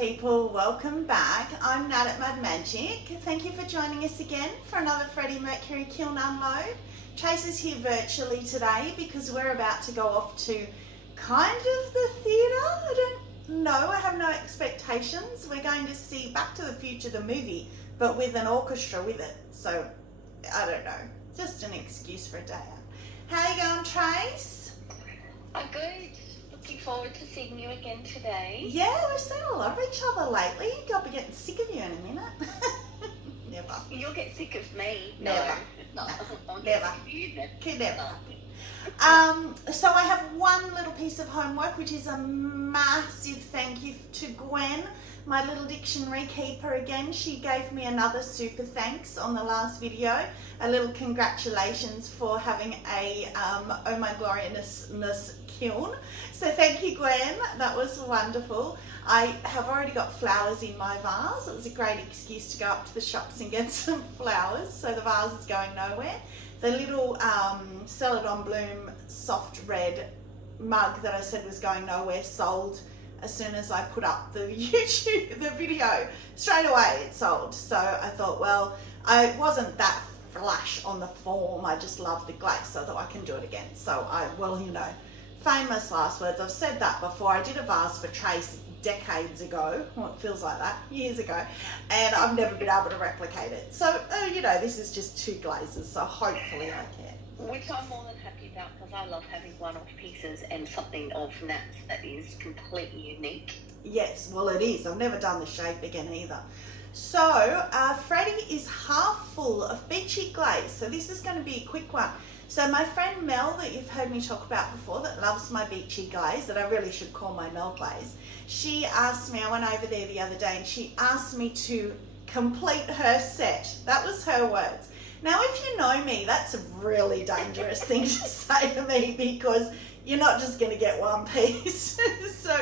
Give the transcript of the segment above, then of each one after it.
people, welcome back. I'm Nat at Mud Magic. Thank you for joining us again for another Freddie Mercury kiln unload. Trace is here virtually today because we're about to go off to kind of the theatre. I don't know, I have no expectations. We're going to see Back to the Future, the movie, but with an orchestra with it. So, I don't know, just an excuse for a day out. How you going, Trace? I'm good. Looking forward to seeing you again today. Yeah, we've seen a lot of each other lately. I'll be getting sick of you in a minute. Never. You'll get sick of me. Never. No. I'll Never. get sick of you then. Could never No. happen. So I have one little piece of homework, which is a massive thank you to Gwen, my little dictionary keeper again. She gave me another super thanks on the last video. A little congratulations for having a Oh My Gloriousness kiln. So thank you, Gwen. That was wonderful. I have already got flowers in my vase. It was a great excuse to go up to the shops and get some flowers. So the vase is going nowhere. The little Celadon Bloom soft red mug that I said was going nowhere sold as soon as I put up the the video. Straight away it sold. So I thought, well, I wasn't that flash on the form. I just loved the glaze, so I thought I can do it again. So famous last words. I've said that before. I did a vase for Trace decades ago. Well, it feels like that, years ago. And I've never been able to replicate it. So, this is just two glazes. So hopefully I can. Which I'm more than happy about because I love having one-off pieces and something of Nat's that is completely unique. Yes, well it is. I've never done the shape again either. So, Freddie is half full of beachie glaze. So this is going to be a quick one. So my friend Mel, that you've heard me talk about before, that loves my beachie glaze, that I really should call my Mel glaze, she asked me, I went over there the other day, and she asked me to complete her set. That was her words. Now, if you know me, that's a really dangerous thing to say to me because you're not just going to get one piece. So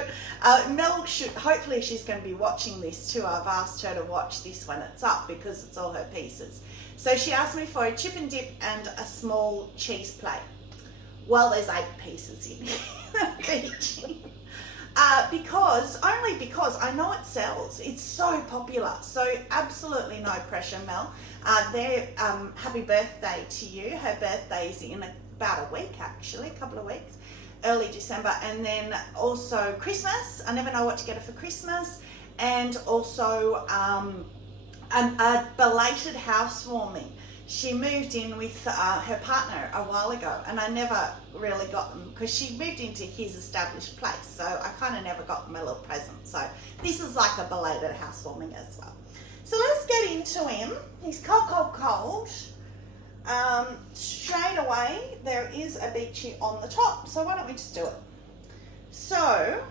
Mel hopefully she's going to be watching this too. I've asked her to watch this when it's up because it's all her pieces. So she asked me for a chip and dip and a small cheese plate. Well, there's 8 pieces in here. Only because I know it sells. It's so popular. So absolutely no pressure, Mel. Happy birthday to you. Her birthday is in about a week, actually, a couple of weeks. Early December. And then also Christmas. I never know what to get her for Christmas. And also a belated housewarming. She moved in with her partner a while ago, and I never really got them because she moved into his established place, so I kind of never got them a little present. So this is like a belated housewarming as well. So let's get into him. He's cold. Straight away, there is a beachie on the top, so why don't we just do it? So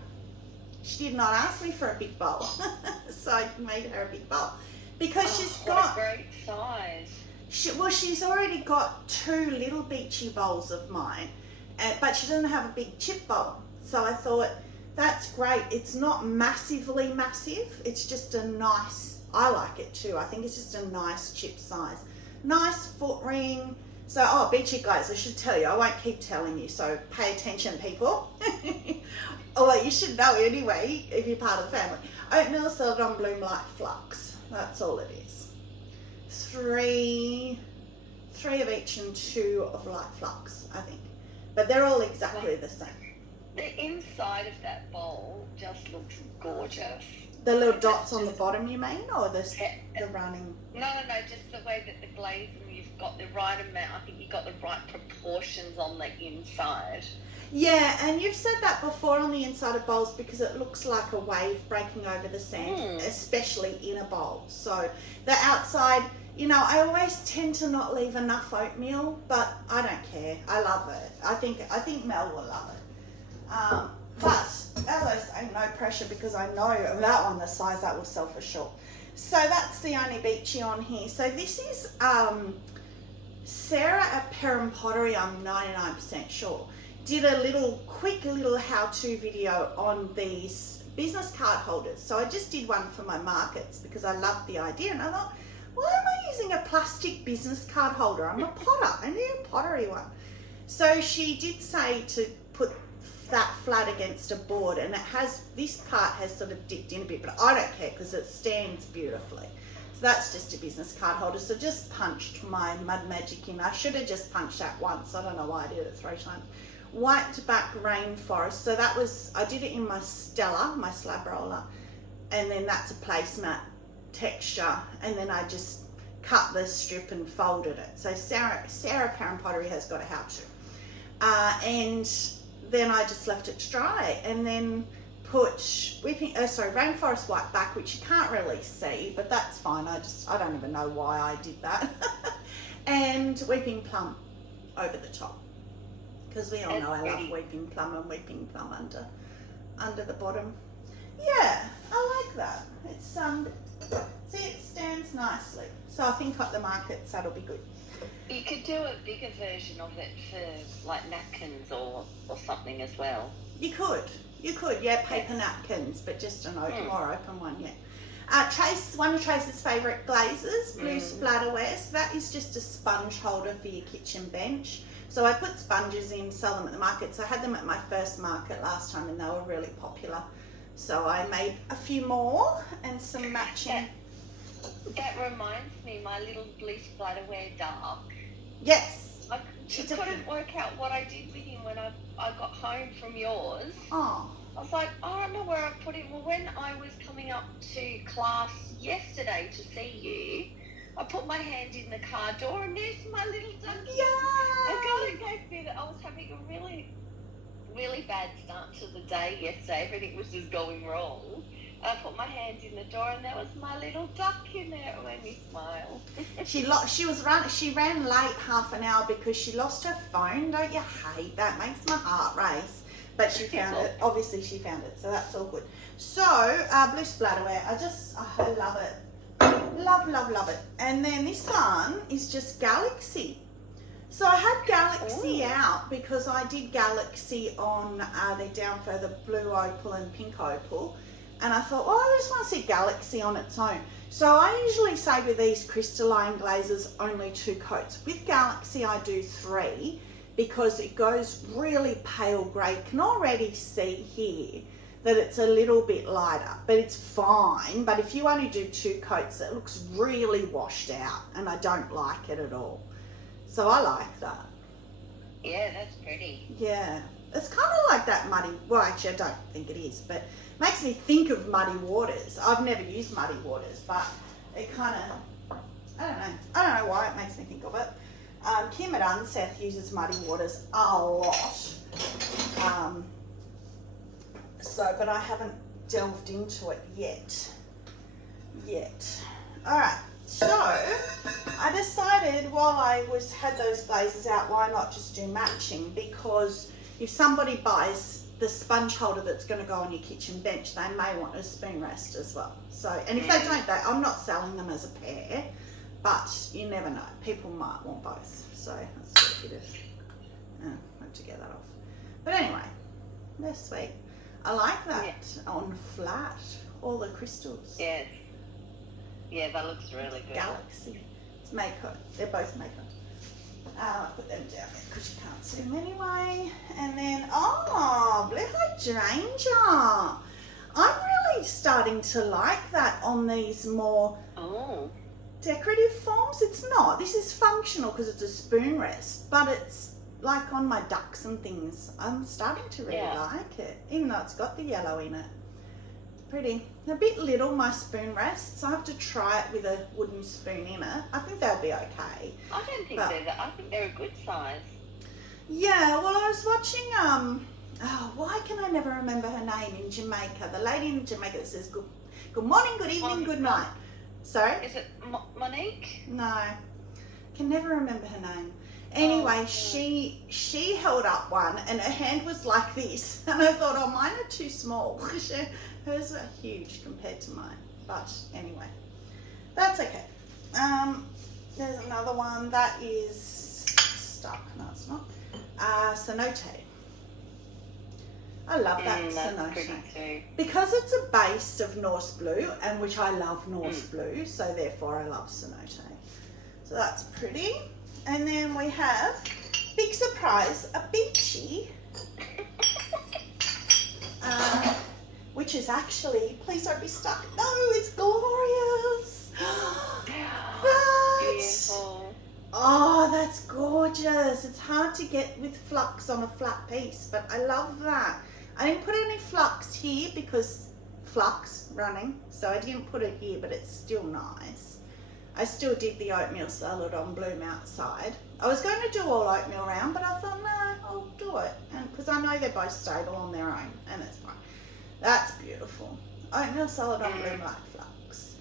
she did not ask me for a big bowl, so I made her a big bowl because she's got a great size. She's already got 2 little beachie bowls of mine, but she doesn't have a big chip bowl. So I thought, that's great. It's not massively massive. It's just a nice, I like it too. I think it's just a nice chip size. Nice foot ring. So, beachie glaze, I should tell you. I won't keep telling you, so pay attention, people. Although you should know anyway, if you're part of the family. Oatmeal, Celadon Bloom, Light Flux. That's all it is. 3 of each and 2 of light flux, I think. But they're all exactly the same. The inside of that bowl just looks gorgeous. The little dots on the bottom, you mean? Or the running? No, just the way that the glazing, you've got the right amount. I think you've got the right proportions on the inside. Yeah, and you've said that before on the inside of bowls because it looks like a wave breaking over the sand, especially in a bowl. So the outside, I always tend to not leave enough oatmeal, but I don't care. I love it. I think Mel will love it. But as I say, no pressure because I know that one, the size that will sell for sure. So that's the only beachie on here. So this is Sarah at Pottery, I'm 99% sure, did a quick little how-to video on these business card holders. So I just did one for my markets because I loved the idea, and I thought, why am I using a plastic business card holder? I'm a potter. I need a pottery one. So she did say to put that flat against a board, and it has, this part has sort of dipped in a bit, but I don't care because it stands beautifully. So that's just a business card holder. So just punched my Mud Magic in. I should have just punched that once. I don't know why I did it 3 times. White back rainforest. So that was, I did it in my Stella, my slab roller, and then that's a placemat texture, and then I just cut the strip and folded it. So Sarah Karen Pottery has got a how-to. And then I just left it to dry, and then put rainforest white back, which you can't really see, but that's fine. I don't even know why I did that. And weeping plum over the top, because we all know I love weeping plum and weeping plum under the bottom. Yeah, I like that. It's see, it stands nicely. So I think at the markets that'll be good. You could do a bigger version of it for like napkins or something as well. You could, yeah, paper napkins, but just a more open one, yeah. One of Trace's favourite glazes, blue splatterware. So that is just a sponge holder for your kitchen bench. So I put sponges in, sell them at the market. So I had them at my first market last time, and they were really popular. So I made a few more and some matching. That reminds me, my little blue splatterware dog. Yes. I couldn't work out what I did with him when I got home from yours. Oh. I was like, I don't know where I put him. Well, when I was coming up to class yesterday to see you, I put my hand in the car door and there's my little ducky. Yeah. I gave me that. I was having a really, really bad start to the day yesterday. Everything was just going wrong. I put my hand in the door and there was my little duck in there. It made me smile. She ran late half an hour because she lost her phone. Don't you hate that? Makes my heart race. But she found it. Obviously she found it, so that's all good. So blue splatterware. I love it. Love it. And then this one is just Galaxy. So I had Galaxy out because I did Galaxy on they're down further, blue opal and pink opal. And I thought, I just want to see Galaxy on its own. So I usually say with these crystalline glazes, only 2 coats. With Galaxy, I do 3 because it goes really pale grey. You can already see here that it's a little bit lighter, but it's fine. But if you only do 2 coats, it looks really washed out, and I don't like it at all. So I like that. Yeah, that's pretty. Yeah. It's kind of like that muddy, well actually I don't think it is, but it makes me think of Muddy Waters. I've never used Muddy Waters, but it kind of, I don't know why it makes me think of it. Kim at Unseth uses Muddy Waters a lot. But I haven't delved into it yet. Alright, so I decided while I had those glazes out, why not just do matching? Because if somebody buys the sponge holder that's going to go on your kitchen bench, they may want a spoon rest as well. So, and if they don't, I'm not selling them as a pair, but you never know. People might want both. So let's get a bit of, have to get that off. But anyway, they're sweet. I like that on flat, all the crystals. Yes. Yeah, that looks really good. Galaxy. It's Mayco. They're both Mayco. I'll put them down there because you can't see them anyway. And then, blue hydrangea. I'm really starting to like that on these more decorative forms. It's not. This is functional because it's a spoon rest, but it's like on my ducks and things. I'm starting to really like it, even though it's got the yellow in it. Pretty. A bit little, my spoon rests. I have to try it with a wooden spoon in it. I think they'll be okay. I don't think I think they're a good size. Yeah, well, I was watching, why can I never remember her name in Jamaica? The lady in Jamaica that says good morning, good evening, good night. Sorry? Is it Monique? No. Can never remember her name. Anyway, she held up one and her hand was like this. And I thought, mine are too small. Hers are huge compared to mine. But anyway, that's okay. There's another one that is stuck. No, it's not. Cenote. I love that Cenote. Because it's a base of Norse blue, and which I love Norse blue, so therefore I love Cenote. So that's pretty. And then we have, big surprise, a beachie. which is actually, please don't be stuck. No, it's glorious. Beautiful. Oh, that's gorgeous. It's hard to get with flux on a flat piece, but I love that. I didn't put any flux here because flux running, so I didn't put it here, but it's still nice. I still did the oatmeal salad on Bloom outside. I was going to do all oatmeal round, but I thought, no, I'll do it. And because I know they're both stable on their own, and it's fine. That's beautiful. Oatmeal salad on Bloom like flux.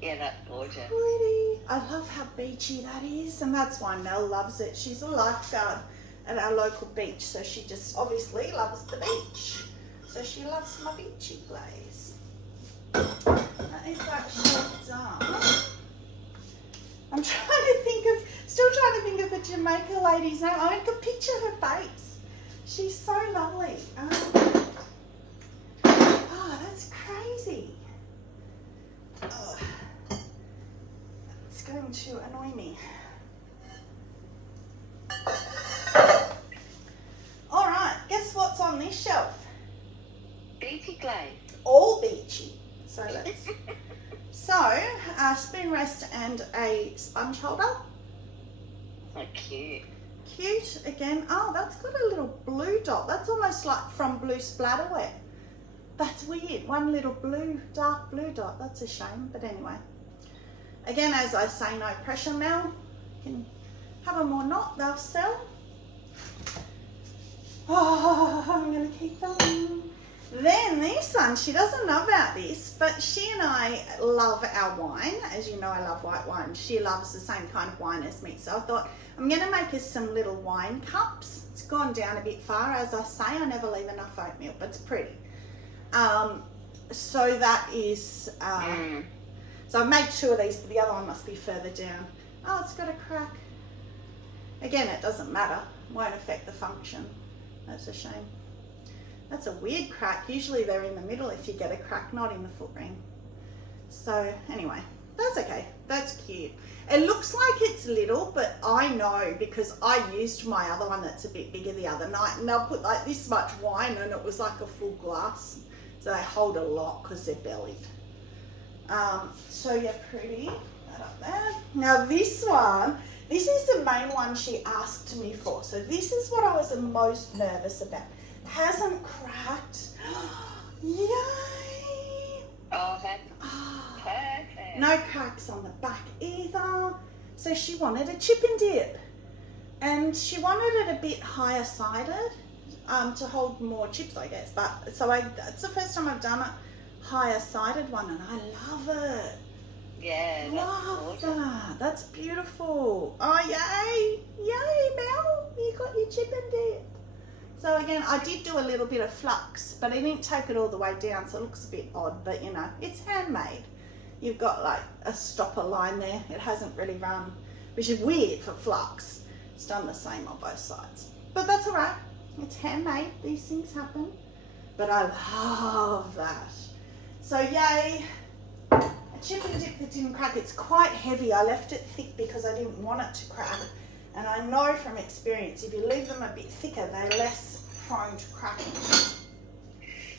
Yeah, that's gorgeous. Pretty. I love how beachy that is, and that's why Mel loves it. She's a lifeguard at our local beach, so she just obviously loves the beach. So she loves my beachy glaze. That is actually done. I'm still trying to think of the Jamaica lady's name. I could picture her face. She's so lovely. Oh, that's crazy. Oh, it's going to annoy me. All right, guess what's on this shelf? Beachy glaze. All beachy. So let's. So, a spoon rest and a sponge holder. So cute. Cute again. Oh, that's got a little blue dot. That's almost like from Blue Splatterware. That's weird. One little blue, dark blue dot. That's a shame. But anyway. Again, as I say, no pressure, Mel. You can have them or not. They'll sell. Oh, I'm going to keep them. Then this one, she doesn't know about this, but she and I love our wine. As you know, I love white wine. She loves the same kind of wine as me. So I thought, I'm going to make us some little wine cups. It's gone down a bit far. As I say, I never leave enough oatmeal, but it's pretty. So that is, so I've made 2 of these, but the other one must be further down. Oh, it's got a crack. Again, it doesn't matter. Won't affect the function. That's a shame. That's a weird crack. Usually they're in the middle if you get a crack, not in the foot ring. So anyway, that's okay. That's cute. It looks like it's little, but I know because I used my other one that's a bit bigger the other night, and they'll put like this much wine and it was like a full glass. So they hold a lot because they're bellied. So yeah, pretty. That up there. Now this one, this is the main one she asked me for. So this is what I was the most nervous about. Hasn't cracked. Yay! Oh, that's perfect. No cracks on the back either. So she wanted a chip and dip. And she wanted it a bit higher sided to hold more chips, I guess. But so it's the first time I've done a higher sided one, and I love it. Yeah, Love that. That's beautiful. Oh, yay. Yay, Mel. You got your chip and dip. So again, I did do a little bit of flux, but I didn't take it all the way down, so it looks a bit odd, but you know, it's handmade. You've got like a stopper line there. It hasn't really run, which is weird for flux. It's done the same on both sides. But that's all right. It's handmade. These things happen. But I love that. So yay. A chip and dip that didn't crack. It's quite heavy. I left it thick because I didn't want it to crack. And I know from experience, if you leave them a bit thicker, they're less prone to cracking.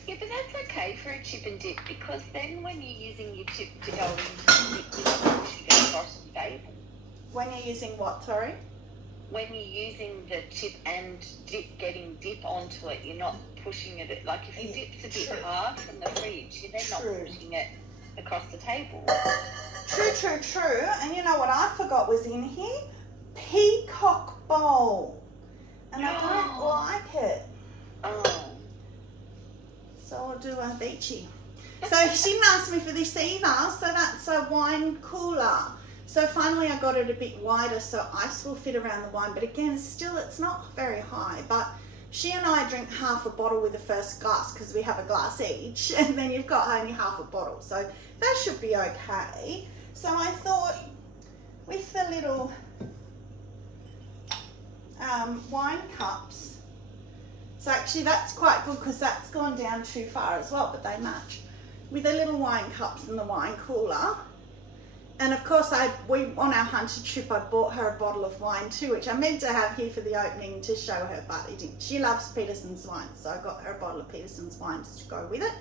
Yeah, but that's okay for a chip and dip because then when you're using your chip to go and dip, you're not pushing it across the table. When you're using what, sorry? When you're using the chip and getting dip onto it, you're not pushing it. Like if your dip's a bit hard from the fridge, you're then not pushing it across the table. True. And you know what I forgot was in here? Peacock bowl. And I don't like it. Oh. So I'll do a beachy. So she didn't ask me for this either, so that's a wine cooler. So finally I got it a bit wider so ice will fit around the wine, but again, still it's not very high, but she and I drink half a bottle with the first glass because we have a glass each, and then you've got only half a bottle, so that should be okay. So I thought with the little wine cups, so actually that's quite good because that's gone down too far as well, but they match. With the little wine cups and the wine cooler, And of course, we on our hunter trip, I bought her a bottle of wine too, which I meant to have here for the opening to show her, but I didn't. She loves Peterson's wine, so I got her a bottle of Peterson's wines to go with it.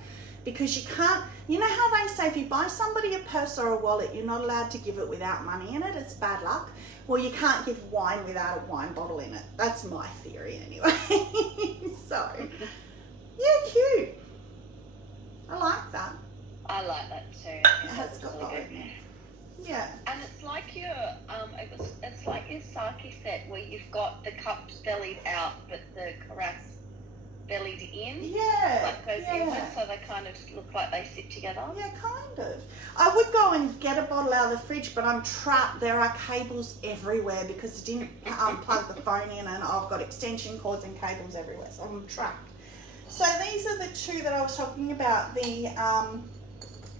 Because you can't, you know how they say if you buy somebody a purse or a wallet, you're not allowed to give it without money in it, it's bad luck. Well, you can't give wine without a wine bottle in it. That's my theory anyway. So, yeah, cute. I like that. I like that too. It has got really that. good. Yeah. And it's like your it's like your sake set where you've got the cups bellied out, but the carafe bellied in. Yeah. Like goes inwards, so they kind of look like they sit together. Yeah, kind of. I would go and get a bottle out of the fridge, but I'm trapped. There are cables everywhere because I didn't plug the phone in, and I've got extension cords and cables everywhere, so I'm trapped. So these are the two that I was talking about, the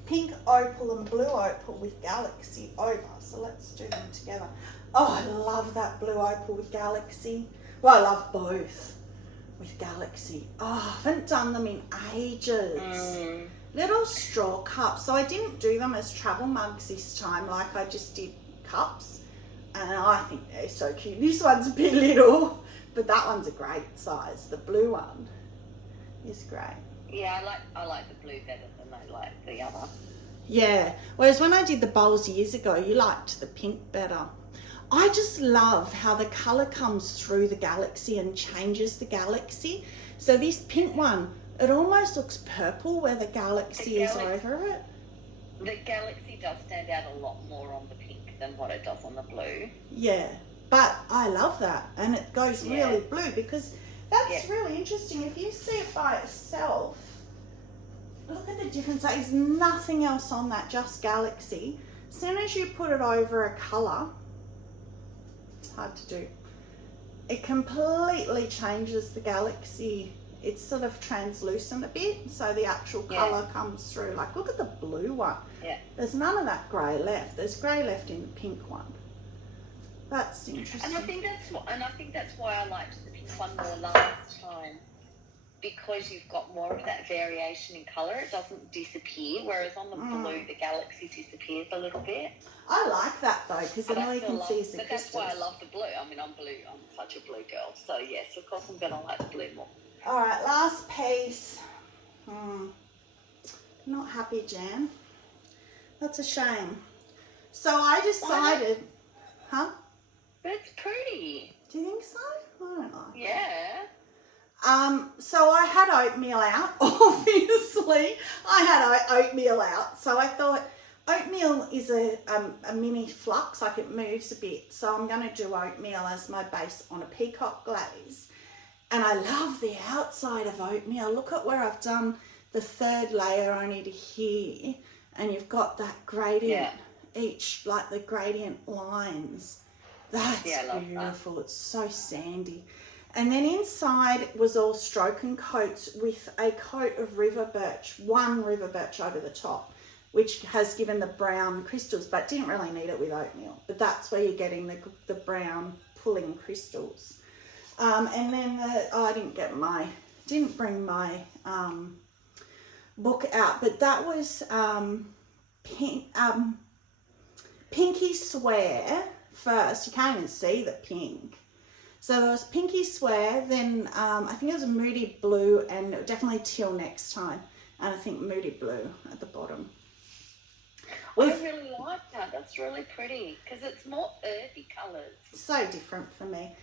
pink opal and blue opal with galaxy over. So let's do them together. Oh, I love that blue opal with galaxy. Well, I love both with galaxy. Oh, I haven't done them in ages. Little straw cups. So I didn't do them as travel mugs this time, like I just did cups. And I think they're so cute. This one's a bit little, but that one's a great size. The blue one is great. Yeah, I like the blue better than I like the other. Yeah. Whereas when I did the bowls years ago, you liked the pink better. I just love how the colour comes through the galaxy and changes the galaxy. So this pink one, it almost looks purple where the galaxy is over it. The galaxy does stand out a lot more on the pink than what it does on the blue. Yeah. But I love that. And it goes really blue because that's really interesting. If you see it by itself, look at the difference. There's nothing else on that, just galaxy. As soon as you put it over a colour, it's hard to do. It completely changes the galaxy. It's sort of translucent a bit, so the actual colour comes through. Like, look at the blue one. Yeah. There's none of that grey left. There's grey left in the pink one. That's interesting. And I think that's why I liked the pink one more last time. Because you've got more of that variation in colour, it doesn't disappear, whereas on the blue, the galaxy disappears a little bit. I like that though, because then all you can see is the crystals. That's why I love the blue. I mean, I'm such a blue girl, so yes, of course I'm going to like the blue more. All right, last piece. Not happy, Jan. That's a shame. So I decided, But it's pretty. Do you think so? I don't like it. Yeah. So I had oatmeal out, obviously. I had oatmeal out. So I thought oatmeal is a mini flux, like it moves a bit. So I'm going to do oatmeal as my base on a peacock glaze. And I love the outside of oatmeal. Look at where I've done the third layer only to here. And you've got that gradient, each, like the gradient lines. That's beautiful. That. It's so sandy. And then inside was all stroke and coats with a coat of river birch, one river birch over the top, which has given the brown crystals, but didn't really need it with oatmeal. But that's where you're getting the brown pulling crystals. And then I didn't bring my book out, but that was Pinky Swear first. You can't even see the pink. So there was Pinky Swear, then I think it was a Moody Blue, and definitely teal next time. And I think Moody Blue at the bottom. I really like that. That's really pretty because it's more earthy colours. So different for me.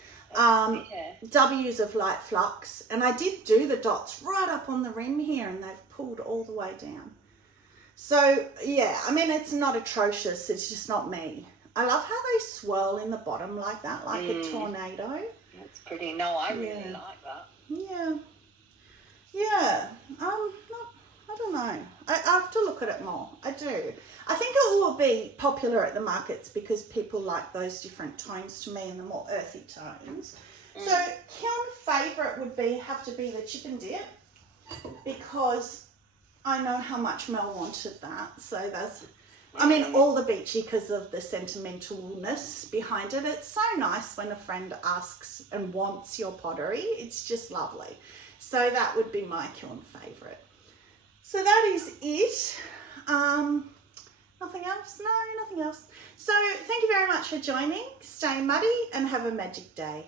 W's of light flux. And I did do the dots right up on the rim here, and they've pulled all the way down. So, yeah, I mean, it's not atrocious. It's just not me. I love how they swirl in the bottom like that, like a tornado. That's pretty. No, I really like that. Yeah. Yeah. I don't know. I have to look at it more. I do. I think it will be popular at the markets because people like those different tones to me and the more earthy tones. So kiln favourite would have to be the chip and dip because I know how much Mel wanted that. So that's... I mean, all the beachie because of the sentimentalness behind it. It's so nice when a friend asks and wants your pottery. It's just lovely. So that would be my kiln favourite. So that is it. Nothing else? No, nothing else. So thank you very much for joining. Stay muddy and have a magic day.